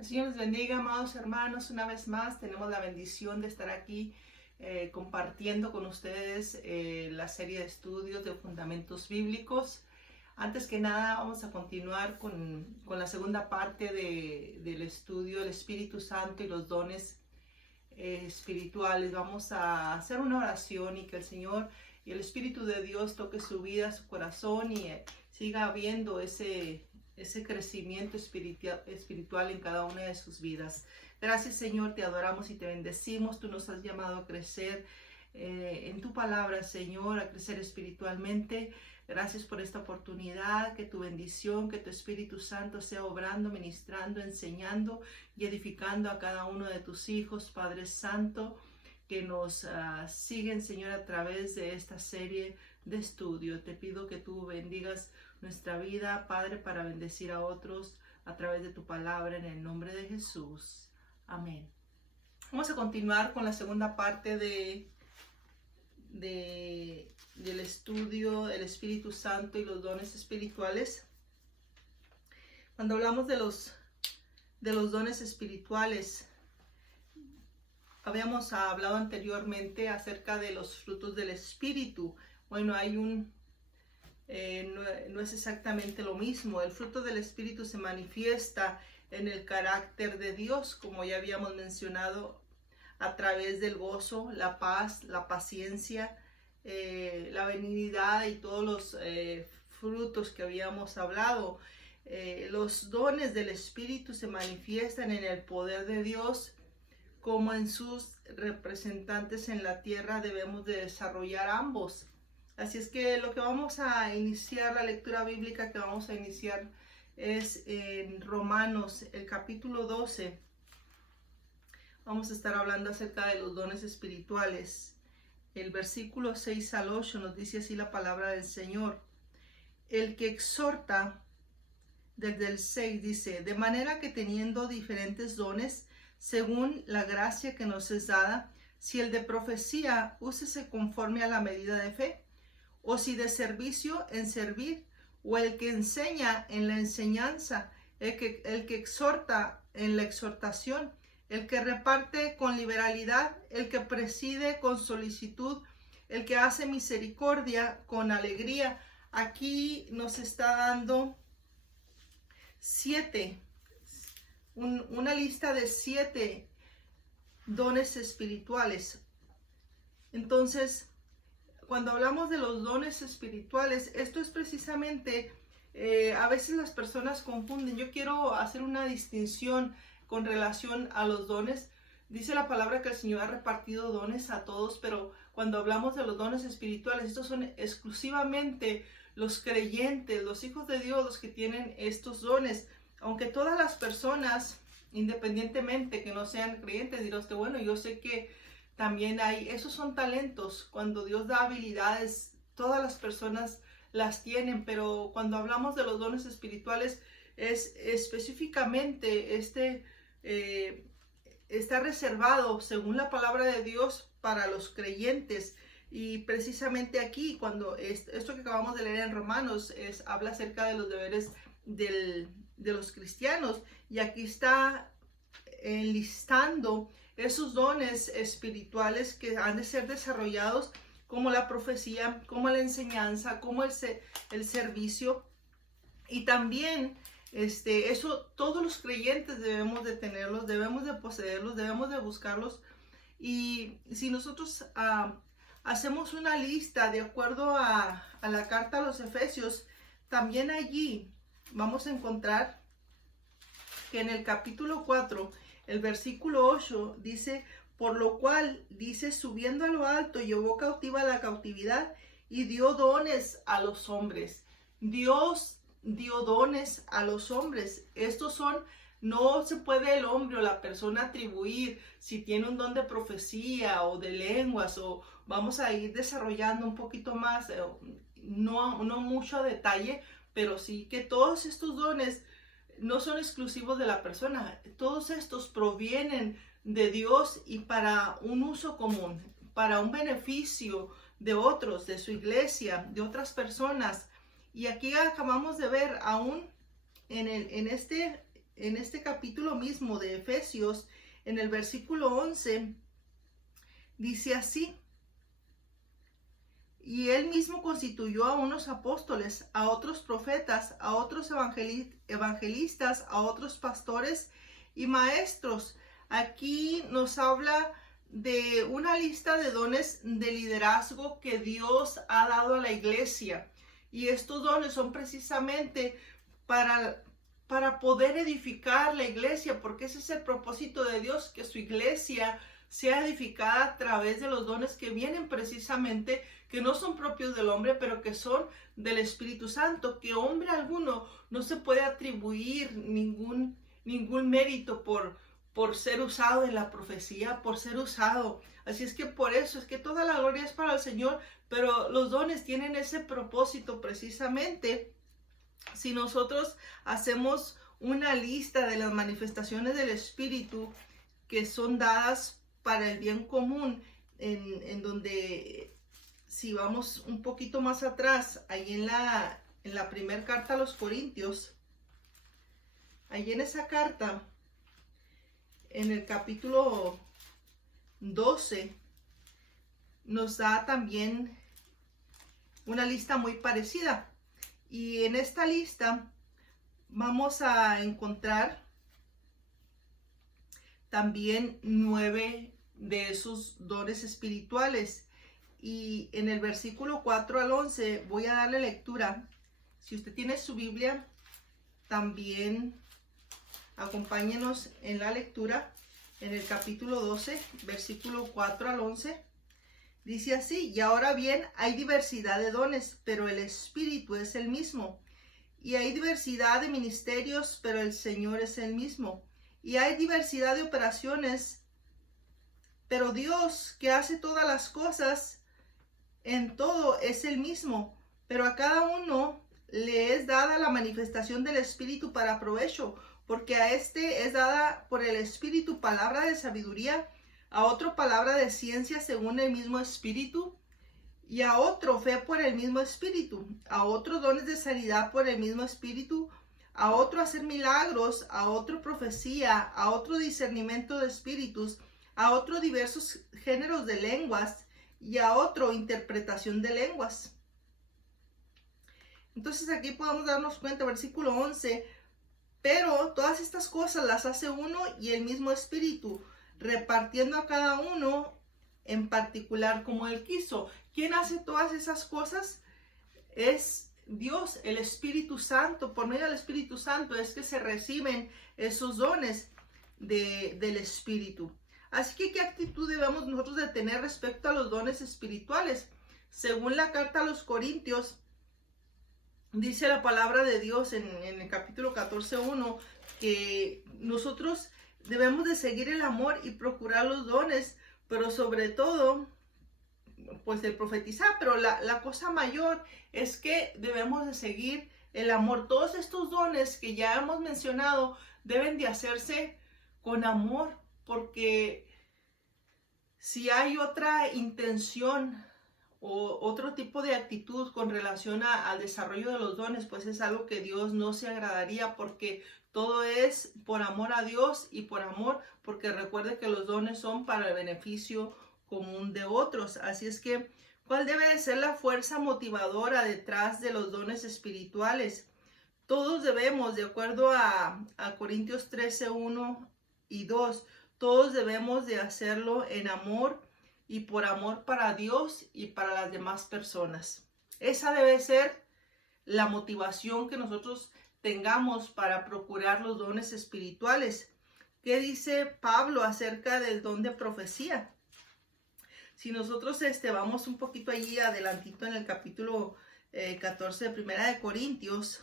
El Señor les bendiga, amados hermanos. Una vez más tenemos la bendición de estar aquí compartiendo con ustedes la serie de estudios de fundamentos bíblicos. Antes que nada, vamos a continuar con la segunda parte del estudio del Espíritu Santo y los dones espirituales. Vamos a hacer una oración y que el Señor y el Espíritu de Dios toque su vida, su corazón y siga habiendo ese crecimiento espiritual en cada una de sus vidas. Gracias, Señor, te adoramos y te bendecimos. Tú nos has llamado a crecer en tu palabra, Señor, a crecer espiritualmente. Gracias por esta oportunidad, que tu bendición, que tu Espíritu Santo sea obrando, ministrando, enseñando y edificando a cada uno de tus hijos, Padre Santo, que nos siguen, Señor, a través de esta serie de estudio. Te pido que tú bendigas nuestra vida, Padre, para bendecir a otros a través de tu palabra, en el nombre de Jesús. Amén. Vamos a continuar con la segunda parte del estudio del Espíritu Santo y los dones espirituales. Cuando hablamos de los dones espirituales, habíamos hablado anteriormente acerca de los frutos del Espíritu. Bueno, no es exactamente lo mismo. El fruto del Espíritu se manifiesta en el carácter de Dios, como ya habíamos mencionado, a través del gozo, la paz, la paciencia, la benignidad y todos los frutos que habíamos hablado. Los dones del Espíritu se manifiestan en el poder de Dios, como en sus representantes en la tierra debemos de desarrollar ambos. Así es que lo que vamos a iniciar, la lectura bíblica que vamos a iniciar es en Romanos, el capítulo 12. Vamos a estar hablando acerca de los dones espirituales. El versículo 6 al 8 nos dice así la palabra del Señor. El que exhorta, desde el 6 dice, de manera que teniendo diferentes dones, según la gracia que nos es dada, si el de profecía, úsese conforme a la medida de fe, o si de servicio, en servir, o el que enseña en la enseñanza, el que exhorta en la exhortación, el que reparte con liberalidad, el que preside con solicitud, el que hace misericordia con alegría. Aquí nos está dando una lista de 7 dones espirituales. Entonces, cuando hablamos de los dones espirituales, esto es precisamente, a veces las personas confunden. Yo quiero hacer una distinción con relación a los dones. Dice la palabra que el Señor ha repartido dones a todos, pero cuando hablamos de los dones espirituales, estos son exclusivamente los creyentes, los hijos de Dios, los que tienen estos dones. Aunque todas las personas, independientemente que no sean creyentes, dirán usted, bueno, yo sé que también esos son talentos. Cuando Dios da habilidades, todas las personas las tienen, pero cuando hablamos de los dones espirituales, es específicamente está reservado, según la palabra de Dios, para los creyentes. Y precisamente aquí, cuando esto que acabamos de leer en Romanos, habla acerca de los deberes de los cristianos, y aquí está enlistando esos dones espirituales que han de ser desarrollados, como la profecía, como la enseñanza, como el servicio. Y también eso todos los creyentes debemos de tenerlos, debemos de poseerlos, debemos de buscarlos. Y si nosotros hacemos una lista de acuerdo a la carta a los Efesios, también allí vamos a encontrar que en el capítulo 4, el versículo 8 dice, por lo cual, dice, subiendo a lo alto, llevó cautiva la cautividad y dio dones a los hombres. Dios dio dones a los hombres. Estos son, no se puede el hombre o la persona atribuir si tiene un don de profecía o de lenguas, o vamos a ir desarrollando un poquito más, no mucho a detalle, pero sí que todos estos dones no son exclusivos de la persona. Todos estos provienen de Dios y para un uso común, para un beneficio de otros, de su iglesia, de otras personas. Y aquí acabamos de ver aún en este en este capítulo mismo de Efesios, en el versículo 11, dice así: y él mismo constituyó a unos apóstoles, a otros profetas, a otros evangelistas, a otros pastores y maestros. Aquí nos habla de una lista de dones de liderazgo que Dios ha dado a la iglesia. Y estos dones son precisamente para poder edificar la iglesia, porque ese es el propósito de Dios, que su iglesia sea edificada a través de los dones que vienen precisamente, que no son propios del hombre, pero que son del Espíritu Santo, que hombre alguno no se puede atribuir ningún mérito por ser usado en la profecía, por ser usado. Así es que por eso es que toda la gloria es para el Señor, pero los dones tienen ese propósito precisamente. Si nosotros hacemos una lista de las manifestaciones del Espíritu que son dadas para el bien común, en donde, si vamos un poquito más atrás, ahí en la primera carta a los Corintios, ahí en esa carta, en el capítulo 12, nos da también una lista muy parecida. Y en esta lista vamos a encontrar también 9 de esos dones espirituales. Y en el versículo 4 al 11 voy a darle lectura. Si usted tiene su Biblia, también acompáñenos en la lectura. En el capítulo 12, versículo 4 al 11, dice así: y ahora bien, hay diversidad de dones, pero el Espíritu es el mismo. Y hay diversidad de ministerios, pero el Señor es el mismo. Y hay diversidad de operaciones, pero Dios, que hace todas las cosas en todo, es el mismo. Pero a cada uno le es dada la manifestación del Espíritu para provecho, porque a este es dada por el Espíritu palabra de sabiduría, a otro palabra de ciencia según el mismo Espíritu, y a otro fe por el mismo Espíritu, a otro dones de sanidad por el mismo Espíritu, a otro hacer milagros, a otro profecía, a otro discernimiento de espíritus, a otro diversos géneros de lenguas, y a otro interpretación de lenguas. Entonces aquí podemos darnos cuenta, versículo 11, pero todas estas cosas las hace uno y el mismo Espíritu, repartiendo a cada uno en particular como Él quiso. ¿Quién hace todas esas cosas? Es Dios, el Espíritu Santo. Por medio del Espíritu Santo es que se reciben esos dones del Espíritu. Así que, ¿qué actitud debemos nosotros de tener respecto a los dones espirituales? Según la carta a los Corintios, dice la palabra de Dios en el capítulo 14:1, que nosotros debemos de seguir el amor y procurar los dones, pero sobre todo, pues el profetizar, pero la cosa mayor es que debemos de seguir el amor. Todos estos dones que ya hemos mencionado deben de hacerse con amor, porque si hay otra intención o otro tipo de actitud con relación al desarrollo de los dones, pues es algo que Dios no se agradaría, porque todo es por amor a Dios y por amor, porque recuerde que los dones son para el beneficio común de otros. Así es que, ¿cuál debe de ser la fuerza motivadora detrás de los dones espirituales? Todos debemos, de acuerdo a Corintios 13:1 y 2, todos debemos de hacerlo en amor y por amor para Dios y para las demás personas. Esa debe ser la motivación que nosotros tengamos para procurar los dones espirituales. ¿Qué dice Pablo acerca del don de profecía? Si nosotros vamos un poquito allí adelantito en el capítulo 14 de Primera de Corintios,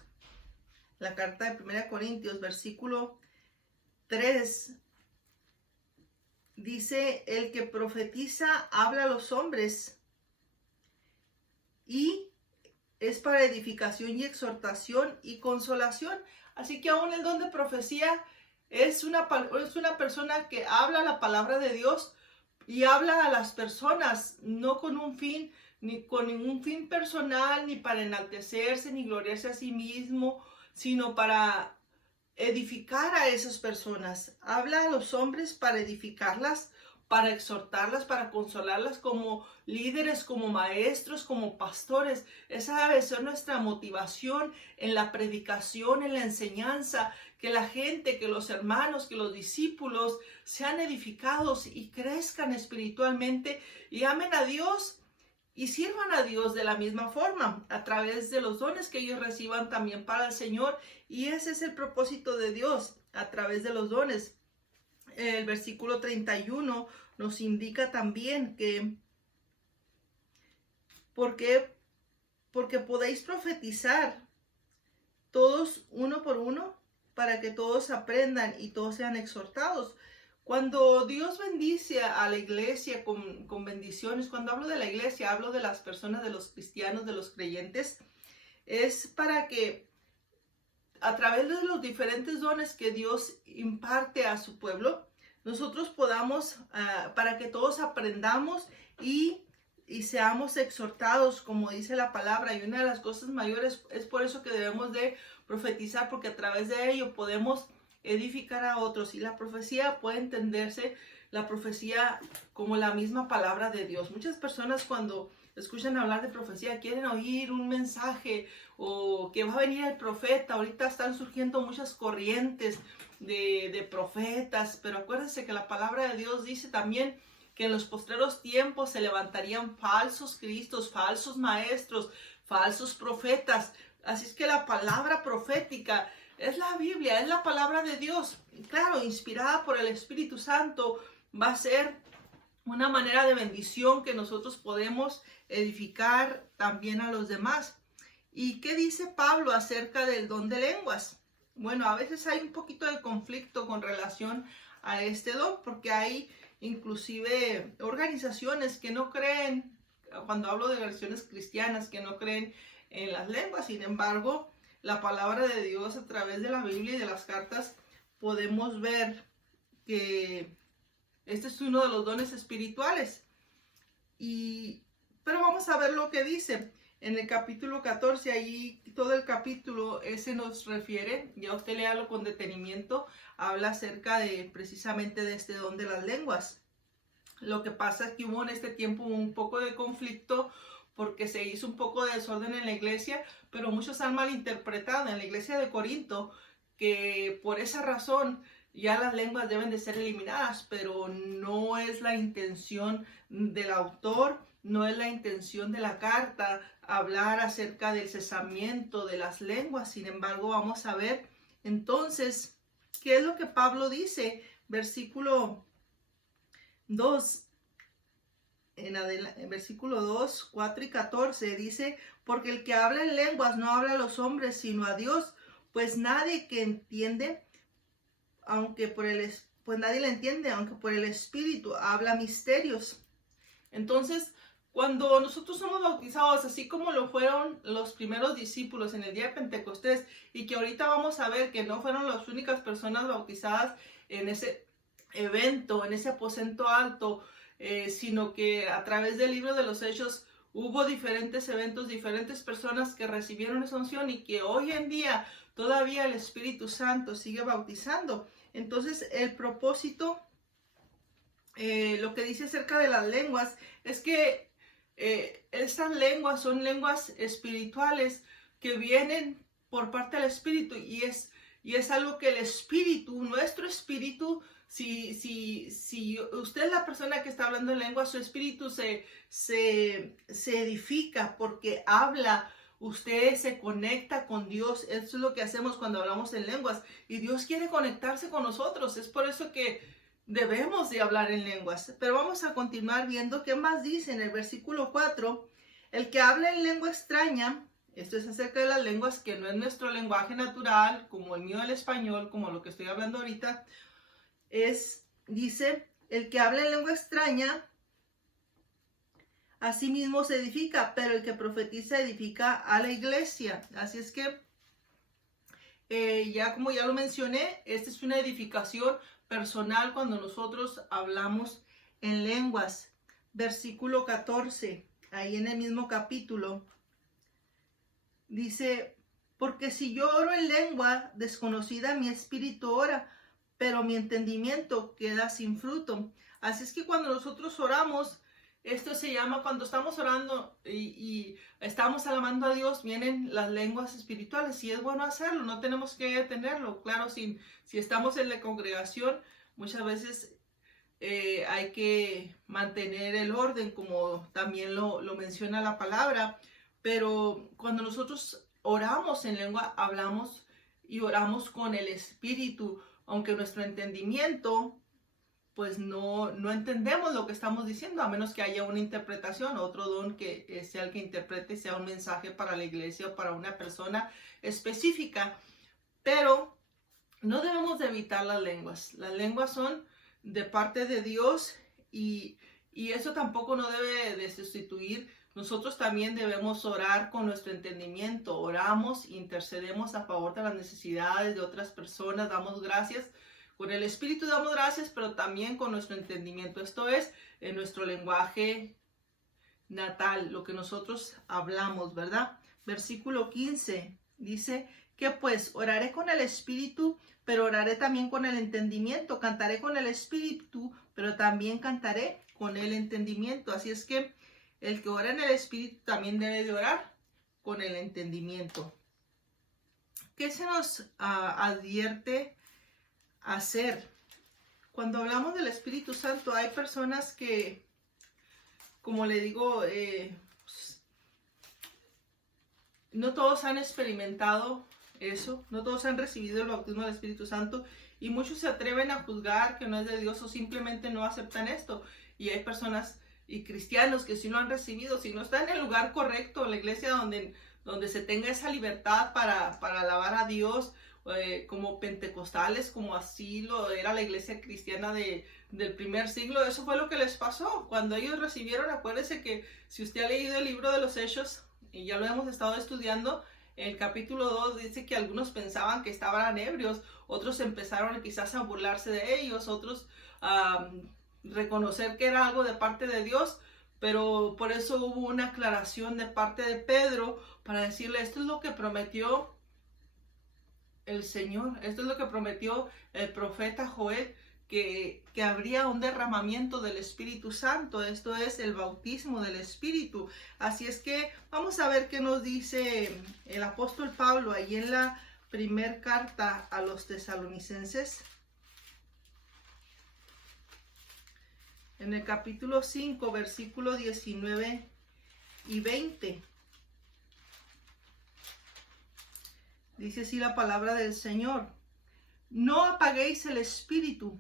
la carta de Primera de Corintios, versículo 3, dice: el que profetiza habla a los hombres y es para edificación y exhortación y consolación. Así que aún el don de profecía es una persona que habla la palabra de Dios y habla a las personas, no con un fin, ni con ningún fin personal, ni para enaltecerse, ni gloriarse a sí mismo, sino para edificar a esas personas. Habla a los hombres para edificarlas, para exhortarlas, para consolarlas como líderes, como maestros, como pastores. Esa debe ser nuestra motivación en la predicación, en la enseñanza, que la gente, que los hermanos, que los discípulos sean edificados y crezcan espiritualmente y amen a Dios y sirvan a Dios de la misma forma, a través de los dones que ellos reciban también para el Señor. Y ese es el propósito de Dios, a través de los dones. El versículo 31 nos indica también que porque podéis profetizar todos uno por uno, para que todos aprendan y todos sean exhortados. Cuando Dios bendice a la iglesia con bendiciones, cuando hablo de la iglesia, hablo de las personas, de los cristianos, de los creyentes, es para que a través de los diferentes dones que Dios imparte a su pueblo, nosotros podamos, para que todos aprendamos y seamos exhortados, como dice la palabra. Y una de las cosas mayores es por eso que debemos de profetizar, porque a través de ello podemos edificar a otros. Y la profecía puede entenderse, la profecía como la misma palabra de Dios. Muchas personas cuando escuchan hablar de profecía quieren oír un mensaje o que va a venir el profeta. Ahorita están surgiendo muchas corrientes de profetas, pero acuérdense que la palabra de Dios dice también que en los postreros tiempos se levantarían falsos cristos, falsos maestros, falsos profetas. Así es que la palabra profética es la Biblia, es la palabra de Dios. Claro, inspirada por el Espíritu Santo, va a ser una manera de bendición que nosotros podemos edificar también a los demás. ¿Y qué dice Pablo acerca del don de lenguas? Bueno, a veces hay un poquito de conflicto con relación a este don, porque hay inclusive organizaciones que no creen, cuando hablo de organizaciones cristianas, que no creen en las lenguas. Sin embargo, la palabra de Dios a través de la Biblia y de las cartas podemos ver que este es uno de los dones espirituales. Pero vamos a ver lo que dice en el capítulo 14. Ahí todo el capítulo ese nos refiere, ya usted léalo con detenimiento, habla acerca de precisamente de este don de las lenguas. Lo que pasa es que hubo en este tiempo un poco de conflicto porque se hizo un poco de desorden en la iglesia, pero muchos han malinterpretado en la iglesia de Corinto que por esa razón ya las lenguas deben de ser eliminadas, pero no es la intención del autor, no es la intención de la carta hablar acerca del cesamiento de las lenguas. Sin embargo, vamos a ver entonces qué es lo que Pablo dice, versículo 2, en versículo 2, 4 y 14, dice: porque el que habla en lenguas no habla a los hombres, sino a Dios, pues nadie que entiende, pues nadie le entiende, aunque por el Espíritu habla misterios. Entonces, cuando nosotros somos bautizados, así como lo fueron los primeros discípulos en el día de Pentecostés, y que ahorita vamos a ver que no fueron las únicas personas bautizadas en ese evento, en ese aposento alto, sino que a través del libro de los Hechos hubo diferentes eventos, diferentes personas que recibieron esa unción y que hoy en día todavía el Espíritu Santo sigue bautizando. Entonces, el propósito, lo que dice acerca de las lenguas, es que estas lenguas son lenguas espirituales que vienen por parte del Espíritu y es algo que el Espíritu, nuestro Espíritu, si usted es la persona que está hablando en lengua, su espíritu se edifica porque habla, usted se conecta con Dios. Eso es lo que hacemos cuando hablamos en lenguas y Dios quiere conectarse con nosotros. Es por eso que debemos de hablar en lenguas. Pero vamos a continuar viendo qué más dice en el versículo 4. El que habla en lengua extraña, esto es acerca de las lenguas que no es nuestro lenguaje natural, como el mío el español, como lo que estoy hablando ahorita, dice, el que habla en lengua extraña, a sí mismo se edifica, pero el que profetiza edifica a la iglesia. Así es que, como ya lo mencioné, esta es una edificación personal cuando nosotros hablamos en lenguas. Versículo 14, ahí en el mismo capítulo, dice: Porque si yo oro en lengua desconocida, mi espíritu ora, pero mi entendimiento queda sin fruto. Así es que cuando nosotros oramos, esto se llama, cuando estamos orando y estamos alabando a Dios, vienen las lenguas espirituales y es bueno hacerlo, no tenemos que tenerlo. Claro, si estamos en la congregación, muchas veces hay que mantener el orden, como también lo menciona la palabra, pero cuando nosotros oramos en lengua, hablamos y oramos con el Espíritu, aunque nuestro entendimiento pues no entendemos lo que estamos diciendo, a menos que haya una interpretación, otro don que sea el que interprete, sea un mensaje para la iglesia o para una persona específica. Pero no debemos de evitar las lenguas. Las lenguas son de parte de Dios y eso tampoco no debe de sustituir. Nosotros también debemos orar con nuestro entendimiento. Oramos, intercedemos a favor de las necesidades de otras personas, damos gracias. Con el Espíritu damos gracias, pero también con nuestro entendimiento. Esto es en nuestro lenguaje natal, lo que nosotros hablamos, ¿verdad? Versículo 15 dice que pues oraré con el Espíritu, pero oraré también con el entendimiento. Cantaré con el Espíritu, pero también cantaré con el entendimiento. Así es que el que ora en el Espíritu también debe de orar con el entendimiento. ¿Qué se nos advierte hacer? Cuando hablamos del Espíritu Santo, hay personas que, como le digo, no todos han experimentado eso, no todos han recibido el bautismo del Espíritu Santo y muchos se atreven a juzgar que no es de Dios o simplemente no aceptan esto. Y hay personas y cristianos que sí lo han recibido, si no está en el lugar correcto, en la iglesia donde se tenga esa libertad para alabar a Dios, como pentecostales, como así lo era la iglesia cristiana del primer siglo. Eso fue lo que les pasó cuando ellos recibieron. Acuérdense que si usted ha leído el libro de los Hechos, y ya lo hemos estado estudiando, el capítulo 2 dice que algunos pensaban que estaban ebrios, otros empezaron quizás a burlarse de ellos, otros reconocer que era algo de parte de Dios, pero por eso hubo una aclaración de parte de Pedro para decirle: esto es lo que prometió el Señor, esto es lo que prometió el profeta Joel, que habría un derramamiento del Espíritu Santo. Esto es el bautismo del Espíritu. Así es que vamos a ver qué nos dice el apóstol Pablo ahí en la primer carta a los tesalonicenses. En el capítulo 5, versículo 19 y 20. Dice así la palabra del Señor: no apaguéis el espíritu,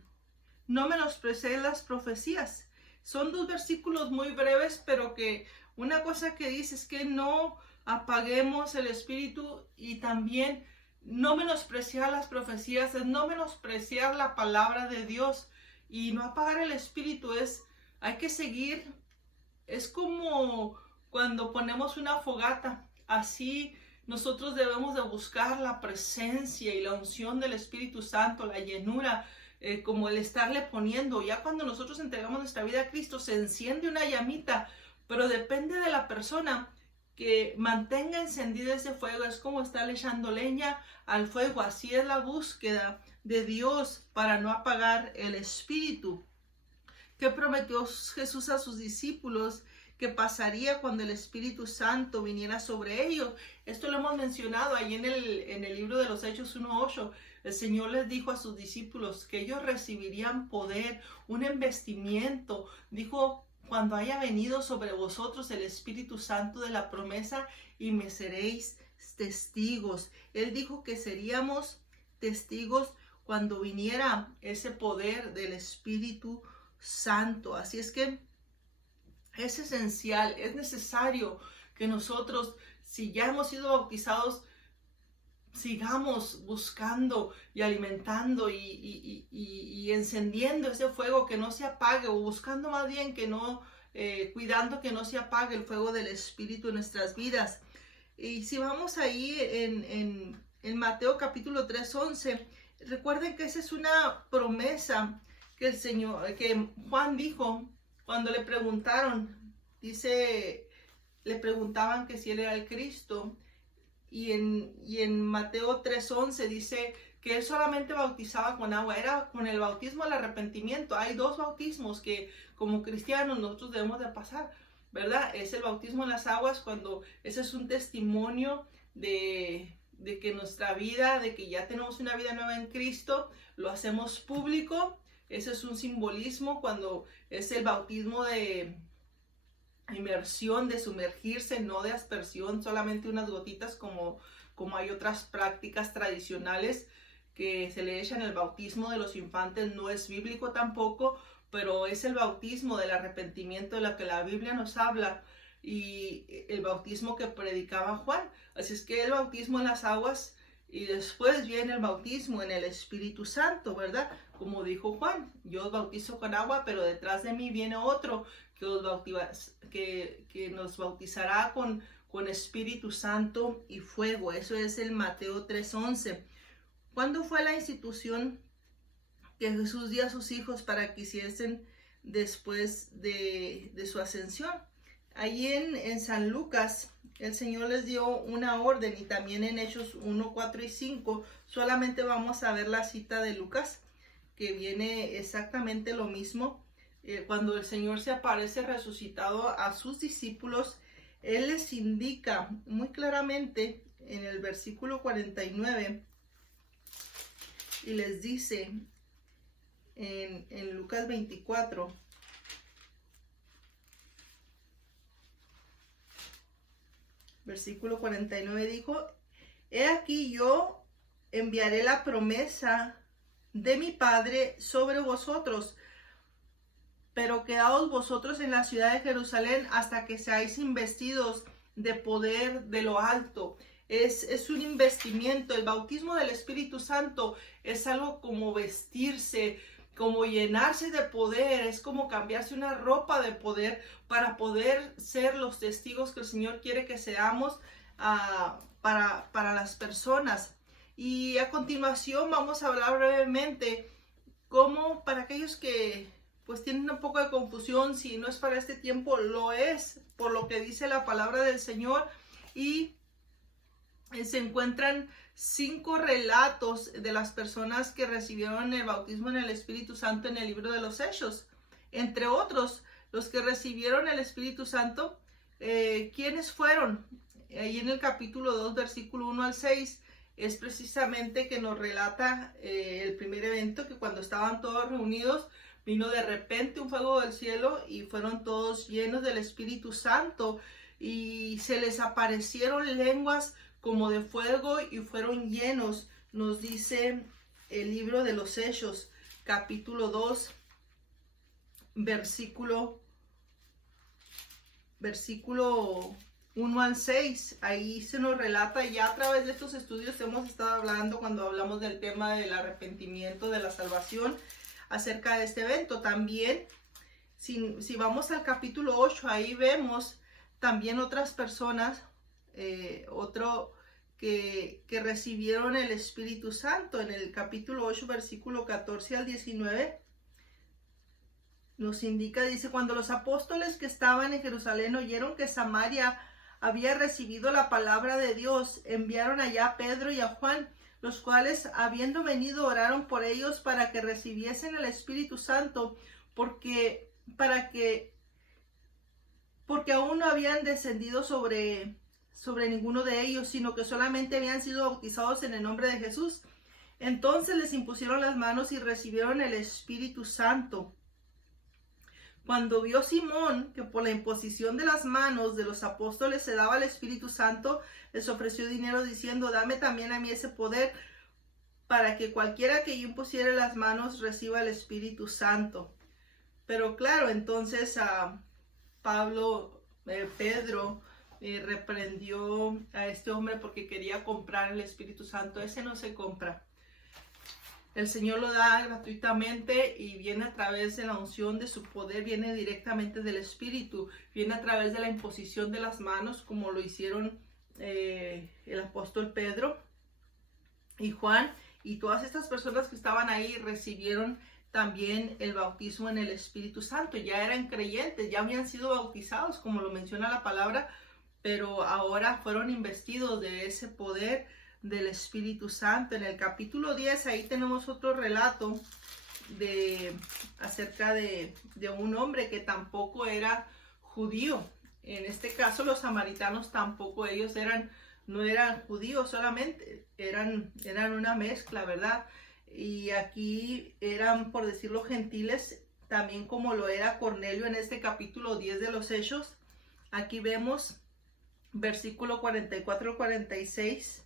no menospreciéis las profecías. Son dos versículos muy breves, pero que una cosa que dice es que no apaguemos el espíritu, y también no menospreciar las profecías, es no menospreciar la palabra de Dios. Y no apagar el espíritu hay que seguir, es como cuando ponemos una fogata, así nosotros debemos de buscar la presencia y la unción del Espíritu Santo, la llenura, como el estarle poniendo. Ya cuando nosotros entregamos nuestra vida a Cristo, se enciende una llamita, pero depende de la persona que mantenga encendido ese fuego. Es como estarle echando leña al fuego. Así es la búsqueda de Dios para no apagar el Espíritu. ¿Qué prometió Jesús a sus discípulos que pasaría cuando el Espíritu Santo viniera sobre ellos? Esto lo hemos mencionado ahí en el libro de los Hechos 1:8. El Señor les dijo a sus discípulos que ellos recibirían poder, un investimiento. Dijo: cuando haya venido sobre vosotros el Espíritu Santo de la promesa, y me seréis testigos. Él dijo que seríamos testigos cuando viniera ese poder del Espíritu Santo. Así es que es esencial, es necesario que nosotros, si ya hemos sido bautizados, sigamos buscando y alimentando y encendiendo ese fuego, que no se apague, o buscando más bien que no, cuidando que no se apague el fuego del Espíritu en nuestras vidas. Y si vamos ahí en Mateo capítulo 3:11, recuerden que esa es una promesa que que Juan dijo cuando le preguntaron. Dice, le preguntaban que si él era el Cristo, y en Mateo 3:11 dice que él solamente bautizaba con agua, era con el bautismo del arrepentimiento. Hay dos bautismos que como cristianos nosotros debemos de pasar, ¿verdad? Es el bautismo en las aguas, cuando ese es un testimonio de que nuestra vida, de que ya tenemos una vida nueva en Cristo, lo hacemos público. Ese es un simbolismo cuando es el bautismo de inmersión, de sumergirse, no de aspersión, solamente unas gotitas como hay otras prácticas tradicionales que se le echan. El bautismo de los infantes no es bíblico tampoco, pero es el bautismo del arrepentimiento de la que la Biblia nos habla y el bautismo que predicaba Juan. Así es que el bautismo en las aguas y después viene el bautismo en el Espíritu Santo, ¿verdad? Como dijo Juan, yo os bautizo con agua, pero detrás de mí viene otro que nos bautizará con Espíritu Santo y fuego. Eso es el Mateo 3:11. ¿Cuándo fue la institución que Jesús dio a sus hijos para que hiciesen después de su ascensión? Allí en San Lucas, el Señor les dio una orden, y también en Hechos 1, 4 y 5, solamente vamos a ver la cita de Lucas, que viene exactamente lo mismo. Cuando el Señor se aparece resucitado a sus discípulos, Él les indica muy claramente en el versículo 49, y les dice en Lucas 24, versículo 49, dijo: he aquí yo enviaré la promesa de mi Padre sobre vosotros, pero quedaos vosotros en la ciudad de Jerusalén hasta que seáis investidos de poder de lo alto. Es un investimiento. El bautismo del Espíritu Santo es algo como vestirse, como llenarse de poder, es como cambiarse una ropa de poder para poder ser los testigos que el Señor quiere que seamos para las personas. Y a continuación vamos a hablar brevemente cómo, para aquellos que pues tienen un poco de confusión, si no es para este tiempo, lo es, por lo que dice la palabra del Señor. Y se encuentran 5 relatos de las personas que recibieron el bautismo en el Espíritu Santo en el libro de los Hechos. Entre otros, los que recibieron el Espíritu Santo, ¿quiénes fueron? Ahí en el capítulo 2, versículo 1 al 6, es precisamente que nos relata el primer evento, que cuando estaban todos reunidos, vino de repente un fuego del cielo y fueron todos llenos del Espíritu Santo y se les aparecieron lenguas como de fuego y fueron llenos. Nos dice el libro de los Hechos, capítulo 2, versículo 1 al 6. Ahí se nos relata, ya a través de estos estudios hemos estado hablando, cuando hablamos del tema del arrepentimiento, de la salvación, acerca de este evento. También, si vamos al capítulo 8, ahí vemos también otras personas, que recibieron el Espíritu Santo. En el capítulo 8, versículo 14 al 19, nos indica, dice: cuando los apóstoles que estaban en Jerusalén oyeron que Samaria había recibido la palabra de Dios, enviaron allá a Pedro y a Juan, los cuales, habiendo venido, oraron por ellos para que recibiesen el Espíritu Santo, porque aún no habían descendido sobre ninguno de ellos, sino que solamente habían sido bautizados en el nombre de Jesús. Entonces les impusieron las manos y recibieron el Espíritu Santo. Cuando vio Simón que por la imposición de las manos de los apóstoles se daba el Espíritu Santo, les ofreció dinero diciendo: dame también a mí ese poder, para que cualquiera que yo impusiere las manos reciba el Espíritu Santo. Pero claro, entonces Pedro reprendió a este hombre porque quería comprar el Espíritu Santo. Ese no se compra. El Señor lo da gratuitamente y viene a través de la unción de su poder, viene directamente del Espíritu, viene a través de la imposición de las manos, como lo hicieron el apóstol Pedro y Juan, y todas estas personas que estaban ahí recibieron también el bautismo en el Espíritu Santo. Ya eran creyentes, ya habían sido bautizados, como lo menciona la palabra, pero ahora fueron investidos de ese poder del Espíritu Santo. En el capítulo 10, ahí tenemos otro relato acerca de un hombre que tampoco era judío. En este caso, los samaritanos tampoco, ellos no eran judíos, solamente eran una mezcla, ¿verdad? Y aquí eran, por decirlo, gentiles, también como lo era Cornelio en este capítulo 10 de los Hechos. Aquí vemos versículo 44-46.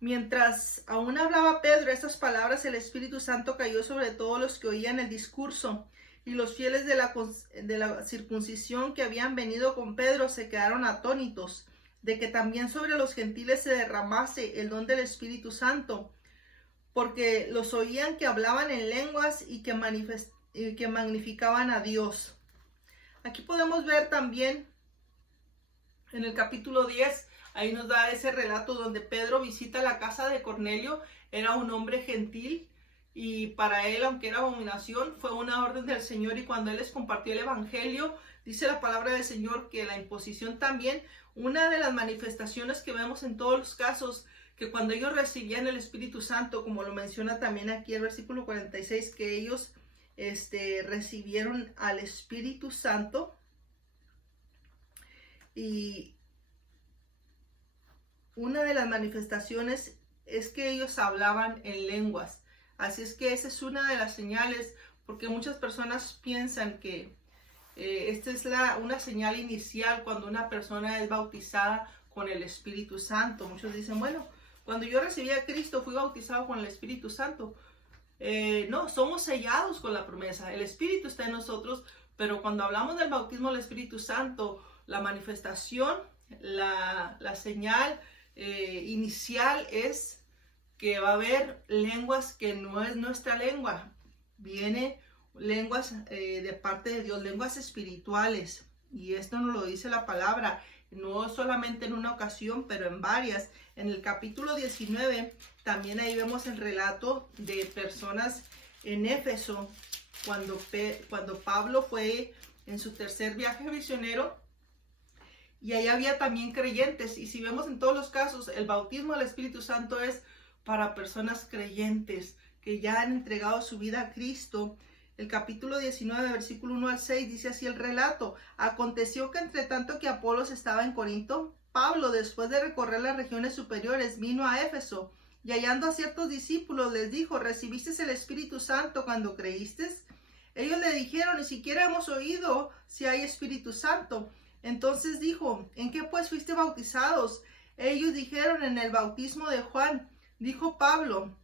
Mientras aún hablaba Pedro estas palabras, el Espíritu Santo cayó sobre todos los que oían el discurso, y los fieles de la circuncisión que habían venido con Pedro se quedaron atónitos de que también sobre los gentiles se derramase el don del Espíritu Santo, porque los oían que hablaban en lenguas y que magnificaban a Dios. Aquí podemos ver también en el capítulo 10, ahí nos da ese relato donde Pedro visita la casa de Cornelio. Era un hombre gentil y para él, aunque era abominación, fue una orden del Señor, y cuando él les compartió el evangelio, dice la palabra del Señor que la imposición también, una de las manifestaciones que vemos en todos los casos, que cuando ellos recibían el Espíritu Santo, como lo menciona también aquí el versículo 46, que ellos recibieron al Espíritu Santo, y una de las manifestaciones es que ellos hablaban en lenguas. Así es que esa es una de las señales, porque muchas personas piensan que esta es una señal inicial cuando una persona es bautizada con el Espíritu Santo. Muchos dicen, bueno, cuando yo recibí a Cristo fui bautizado con el Espíritu Santo. No, somos sellados con la promesa. El Espíritu está en nosotros, pero cuando hablamos del bautismo del Espíritu Santo, la manifestación, la señal inicial es que va a haber lenguas que no es nuestra lengua. Viene lenguas de parte de Dios, lenguas espirituales. Y esto nos lo dice la palabra, no solamente en una ocasión, pero en varias. En el capítulo 19, también ahí vemos el relato de personas en Éfeso, cuando Pablo fue en su tercer viaje misionero, y ahí había también creyentes. Y si vemos en todos los casos, el bautismo del Espíritu Santo es para personas creyentes que ya han entregado su vida a Cristo. El capítulo 19, versículo 1 al 6, dice así el relato. Aconteció que entre tanto que Apolos estaba en Corinto, Pablo, después de recorrer las regiones superiores, vino a Éfeso, y hallando a ciertos discípulos, les dijo, ¿recibiste el Espíritu Santo cuando creíste? Ellos le dijeron, ni siquiera hemos oído si hay Espíritu Santo. Entonces dijo, ¿en qué pues fuiste bautizados? Ellos dijeron, en el bautismo de Juan. Dijo Pablo,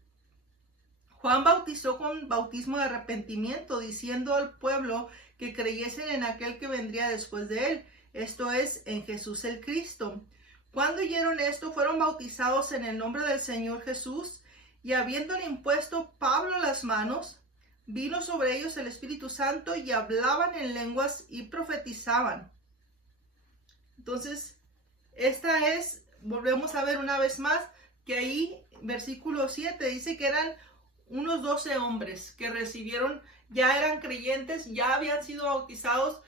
Juan bautizó con bautismo de arrepentimiento, diciendo al pueblo que creyesen en aquel que vendría después de él, esto es, en Jesús el Cristo. Cuando oyeron esto, fueron bautizados en el nombre del Señor Jesús, y habiéndole impuesto Pablo las manos, vino sobre ellos el Espíritu Santo, y hablaban en lenguas y profetizaban. Entonces, volvemos a ver una vez más, que ahí, versículo 7, dice que eran unos 12 hombres que recibieron, ya eran creyentes, ya habían sido bautizados,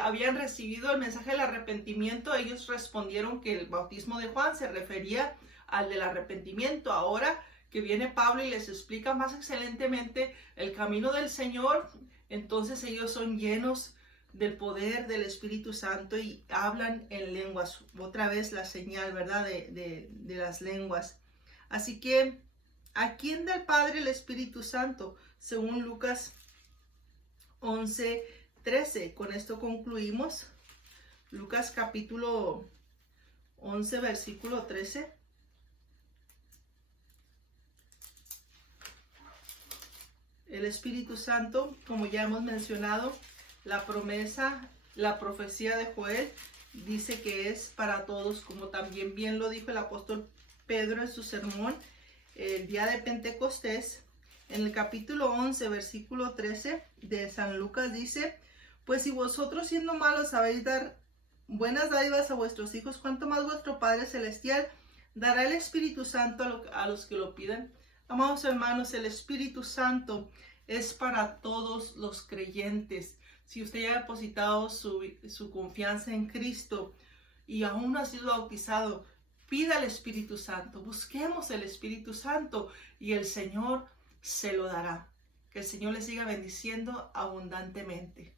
habían recibido el mensaje del arrepentimiento. Ellos respondieron que el bautismo de Juan se refería al del arrepentimiento. Ahora que viene Pablo y les explica más excelentemente el camino del Señor, entonces ellos son llenos del poder del Espíritu Santo y hablan en lenguas. Otra vez la señal, ¿verdad? De las lenguas. Así que, ¿a quién da el Padre el Espíritu Santo? Según Lucas 11:13. Con esto concluimos. Lucas capítulo 11, versículo 13. El Espíritu Santo, como ya hemos mencionado, la promesa, la profecía de Joel dice que es para todos, como también bien lo dijo el apóstol Pedro en su sermón el día de Pentecostés. En el capítulo 11, versículo 13 de San Lucas dice, pues si vosotros siendo malos sabéis dar buenas dádivas a vuestros hijos, ¿cuánto más vuestro Padre Celestial dará el Espíritu Santo a los que lo pidan? Amados hermanos, el Espíritu Santo es para todos los creyentes. Si usted ya ha depositado su confianza en Cristo, y aún no has sido bautizado, pida el Espíritu Santo, busquemos el Espíritu Santo y el Señor se lo dará. Que el Señor les siga bendiciendo abundantemente.